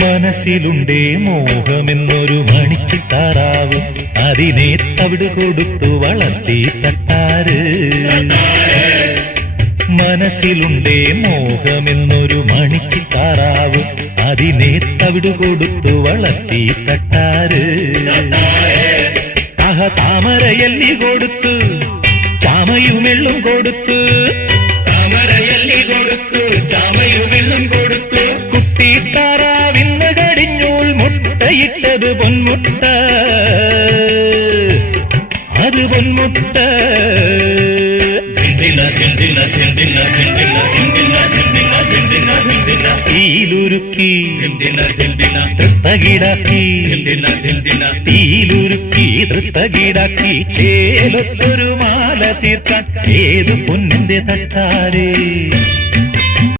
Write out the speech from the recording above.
മനസ്സിലുണ്ടേ മോഹമെന്നൊരു മണിച്ചിത്താറാവ്, അതിനെ തവിട് കൊടുത്തു വളർത്തി തട്ടാര്. മനസ്സിലുണ്ടേ മോഹമെന്നൊരു മണിച്ചിത്താറാവ്, അതിനെ തവിട് കൊടുത്തു വളർത്തി തട്ടാര്. താമരയല്ലി കൊടുത്തു ചാമയുമെള്ളും കൊടുത്തു, താമരയല്ലി കൊടുത്തു ചാമയുമെള്ളും കൊടുത്തു. കുട്ടിത്താറാവിന്ന് കടിഞ്ഞൂൽ മുട്ടയിട്ടത് പൊന്മുട്ട, അത് പൊന്മുട്ട. തീയിലുരുക്കി തൃത്തകിടാക്കി, തീയിലുരുക്കി തൃത്തകിടാക്കി, ചേലത്തൊരു മാല തീർക്കാൻ ഏതു പൊന്നിന്റെ തട്ടാരേ.